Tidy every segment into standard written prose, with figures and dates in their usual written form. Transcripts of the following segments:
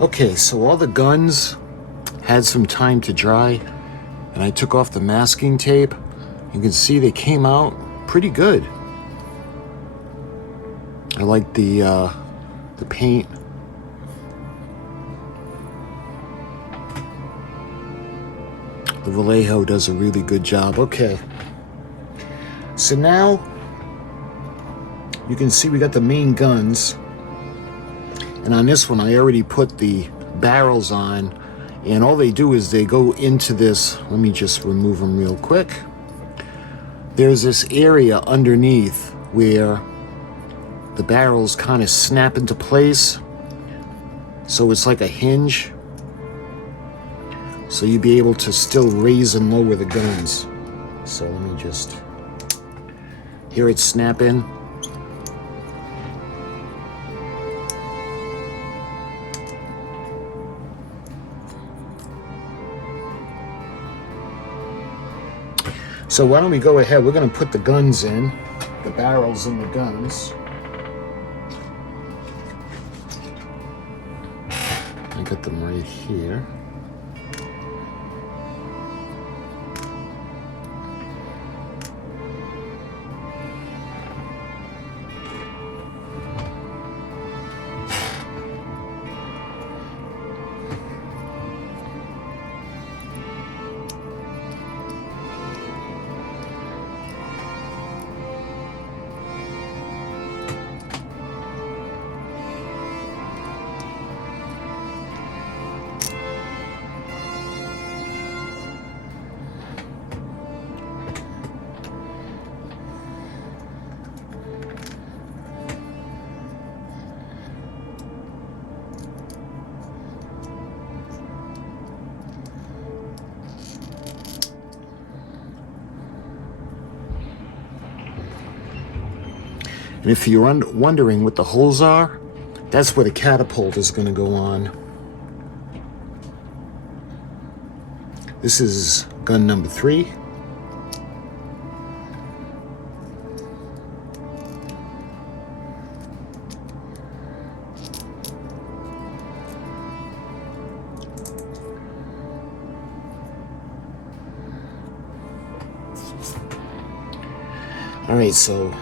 Okay, so all the guns had some time to dry, and I took off the masking tape. You can see they came out pretty good. I like the paint. The Vallejo does a really good job. Okay, so now you can see we got the main guns, and on this one I already put the barrels on, and all they do is they go into this. Let me just remove them real quick. There's this area underneath where the barrels kind of snap into place, so it's like a hinge, so you'd be able to still raise and lower the guns. So let me just hear it snap in. So why don't we go ahead, we're going to put the guns in, the barrels in the guns. I got them right here. And if you're wondering what the holes are, that's where the catapult is going to go on. This is gun number 3. All right, so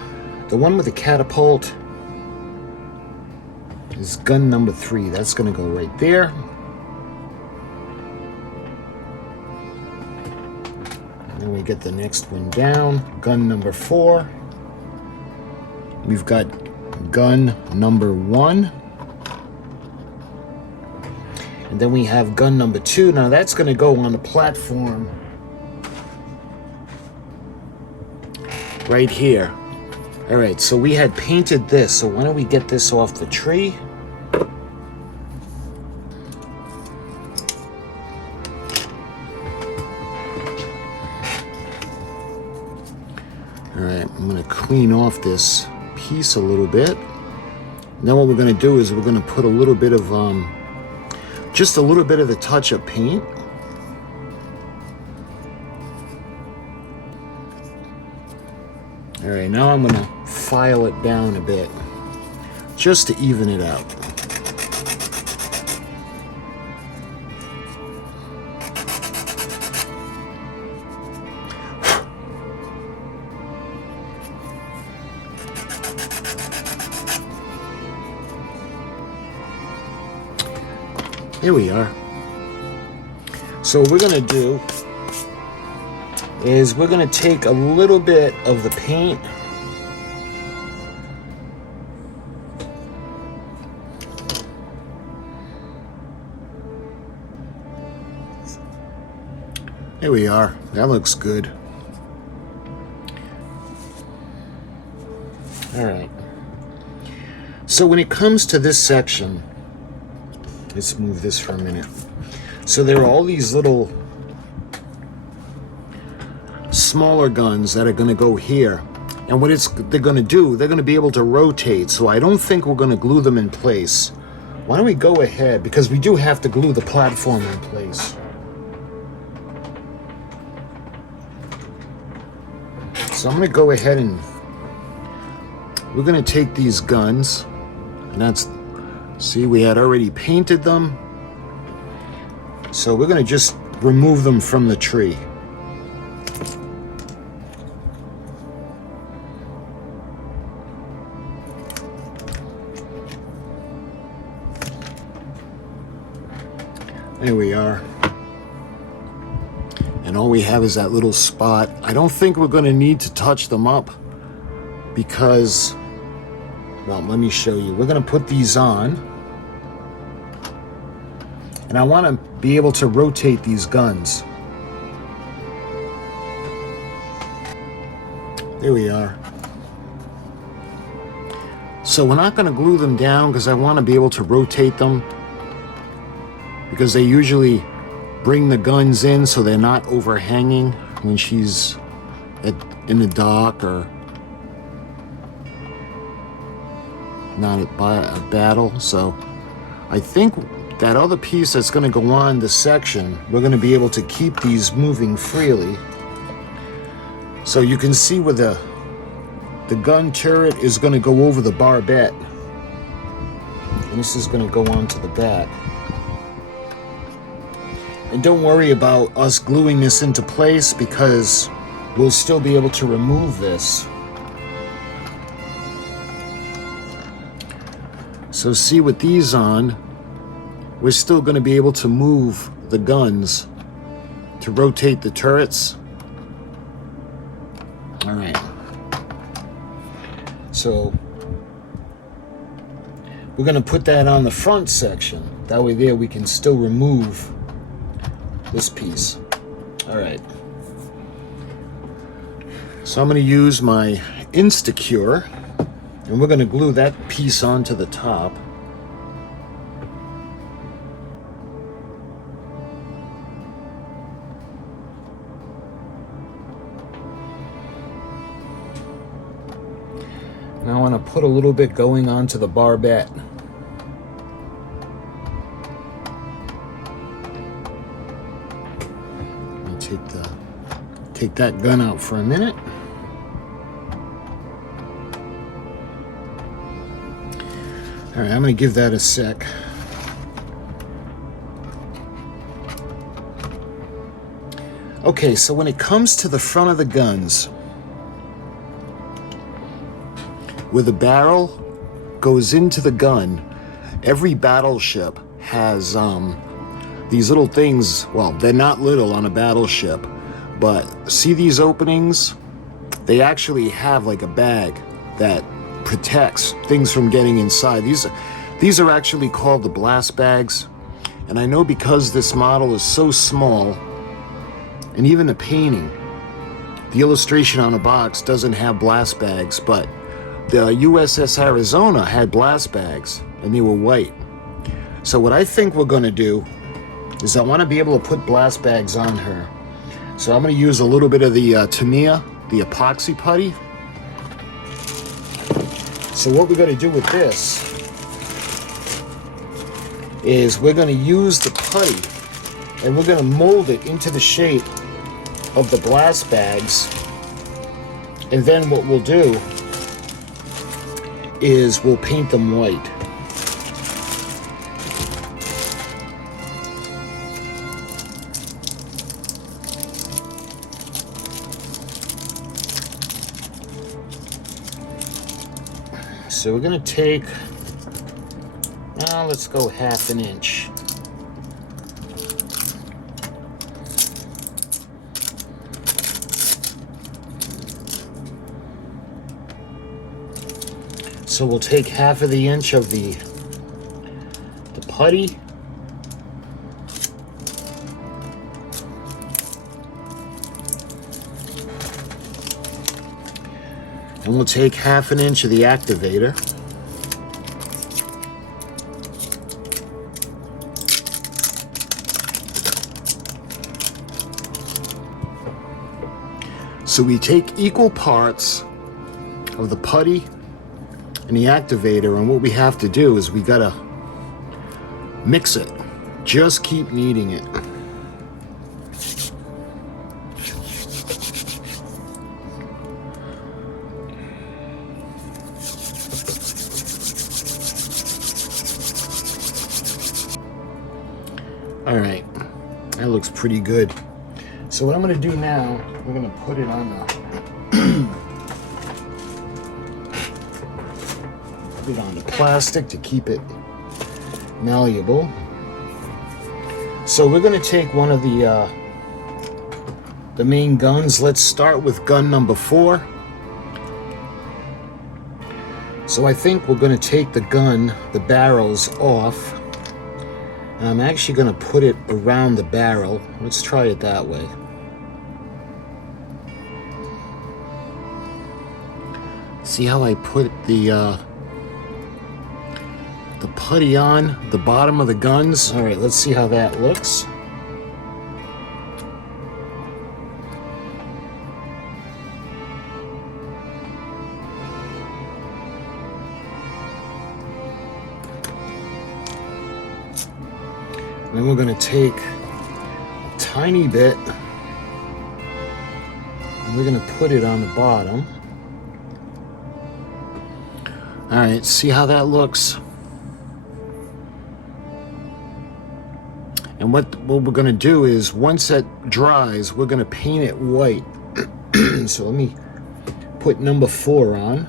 the one with the catapult is gun number 3. That's going to go right there. And then we get the next one down, gun number 4. We've got gun number 1. And then we have gun number 2. Now that's going to go on the platform right here. All right, so we had painted this, so why don't we get this off the tree? All right, I'm gonna clean off this piece a little bit. Now what we're gonna do is we're gonna put a little bit of, just a little bit of the touch-up paint. All right, now I'm gonna file it down a bit, just to even it out. Here we are. So what we're gonna do is we're going to take a little bit of the paint Here we are. That looks good. All right. So when it comes to this section, let's move this for a minute. So there are all these little smaller guns that are going to go here, and what they're going to do, they're going to be able to rotate. So I don't think we're going to glue them in place. Why don't we go ahead, because we do have to glue the platform in place. So I'm going to go ahead and we're going to take these guns, and that's, see, we had already painted them. So we're going to just remove them from the tree. There we are. And all we have is that little spot. I don't think we're going to need to touch them up because, well, let me show you. We're going to put these on. And I want to be able to rotate these guns. There we are. So we're not going to glue them down because I want to be able to rotate them, because they usually bring the guns in so they're not overhanging when she's in the dock or not at a battle. So I think that other piece that's going to go on the section, we're going to be able to keep these moving freely. So you can see where the gun turret is going to go over the barbette. And this is going to go onto the back. And don't worry about us gluing this into place because we'll still be able to remove this. So see, with these on, we're still going to be able to move the guns to rotate the turrets. All right. So we're going to put that on the front section. That way there we can still remove this piece. All right. So I'm going to use my Instacure, and we're going to glue that piece onto the top. Now I want to put a little bit going onto the barbette. Take that gun out for a minute. All right, I'm going to give that a sec. Okay, so when it comes to the front of the guns, where the barrel goes into the gun, every battleship has these little things. Well, they're not little on a battleship, but see these openings? They actually have like a bag that protects things from getting inside. These are actually called the blast bags. And I know because this model is so small, and even the painting, the illustration on the box doesn't have blast bags, but the U.S.S. Arizona had blast bags, and they were white. So what I think we're going to do is I want to be able to put blast bags on her. So I'm going to use a little bit of the Tamiya, the epoxy putty. So what we're going to do with this is we're going to use the putty and we're going to mold it into the shape of the blast bags. And then what we'll do is we'll paint them white. So we're going to take, let's go 1/2 inch. So we'll take 1/2 inch of the putty. And we'll take 1/2 inch of the activator. So we take equal parts of the putty and the activator, and what we have to do is we gotta mix it. Just keep kneading it. All right, That looks pretty good. So what I'm going to do now, we're going to put it on the plastic to keep it malleable. So we're going to take one of the main guns. Let's start with gun number 4. So I think we're going to take the barrels off. And I'm actually going to put it around the barrel. Let's try it that way. See how I put the putty on the bottom of the guns? All right, let's see how that looks. Then we're going to take a tiny bit and we're going to put it on the bottom. All right, see how that looks? And what we're going to do is, once that dries, we're going to paint it white. So let me put number 4 on.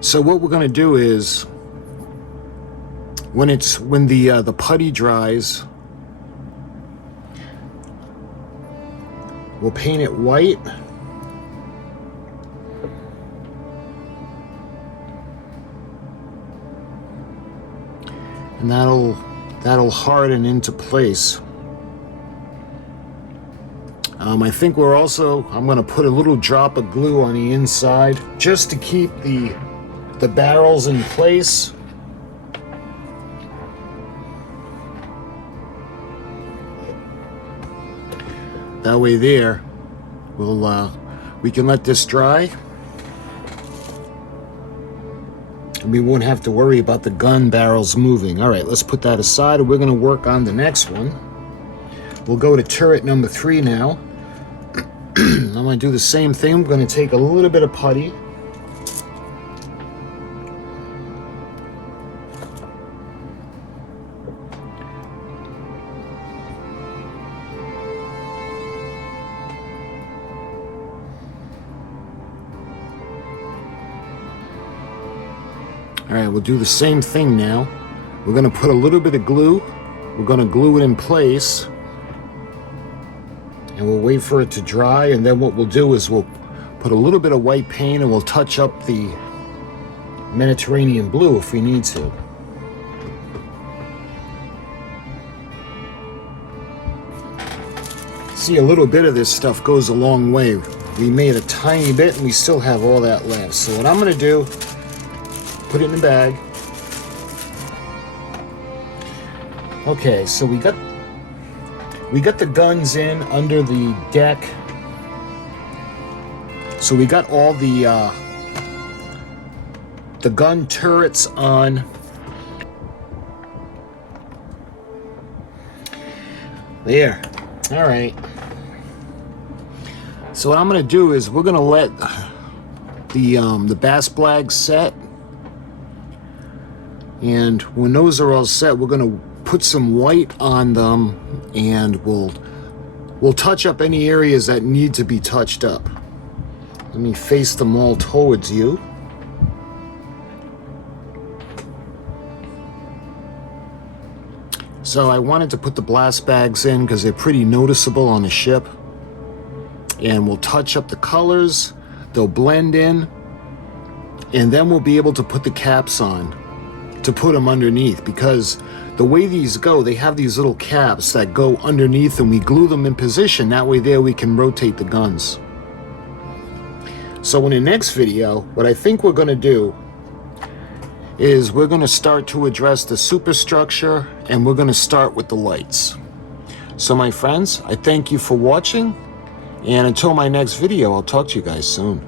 So what we're going to do is, when the putty dries, we'll paint it white. And that'll harden into place. I think I'm going to put a little drop of glue on the inside just to keep the barrels in place. That way there, we can let this dry. And we won't have to worry about the gun barrels moving. All right, let's put that aside, and we're going to work on the next one. We'll go to turret number 3 now. I'm going to do the same thing. I'm going to take a little bit of putty. All right, we'll do the same thing now. We're going to put a little bit of glue. We're going to glue it in place. And we'll wait for it to dry. And then what we'll do is we'll put a little bit of white paint and we'll touch up the Mediterranean blue if we need to. See, a little bit of this stuff goes a long way. We made a tiny bit and we still have all that left. So what I'm going to do, put it in the bag. Okay, so we got the guns in under the deck. So we got all the gun turrets on. There. All right. So what I'm going to do is we're going to let the bass flags set. And when those are all set, we're going to put some white on them, and we'll touch up any areas that need to be touched up. Let me face them all towards you. So I wanted to put the blast bags in because they're pretty noticeable on the ship. And we'll touch up the colors, they'll blend in, and then we'll be able to put the caps on to put them underneath, because the way these go, they have these little caps that go underneath and we glue them in position. That way there we can rotate the guns. So in the next video, what I think we're going to do is we're going to start to address the superstructure, and we're going to start with the lights. So my friends, I thank you for watching, and until my next video, I'll talk to you guys soon.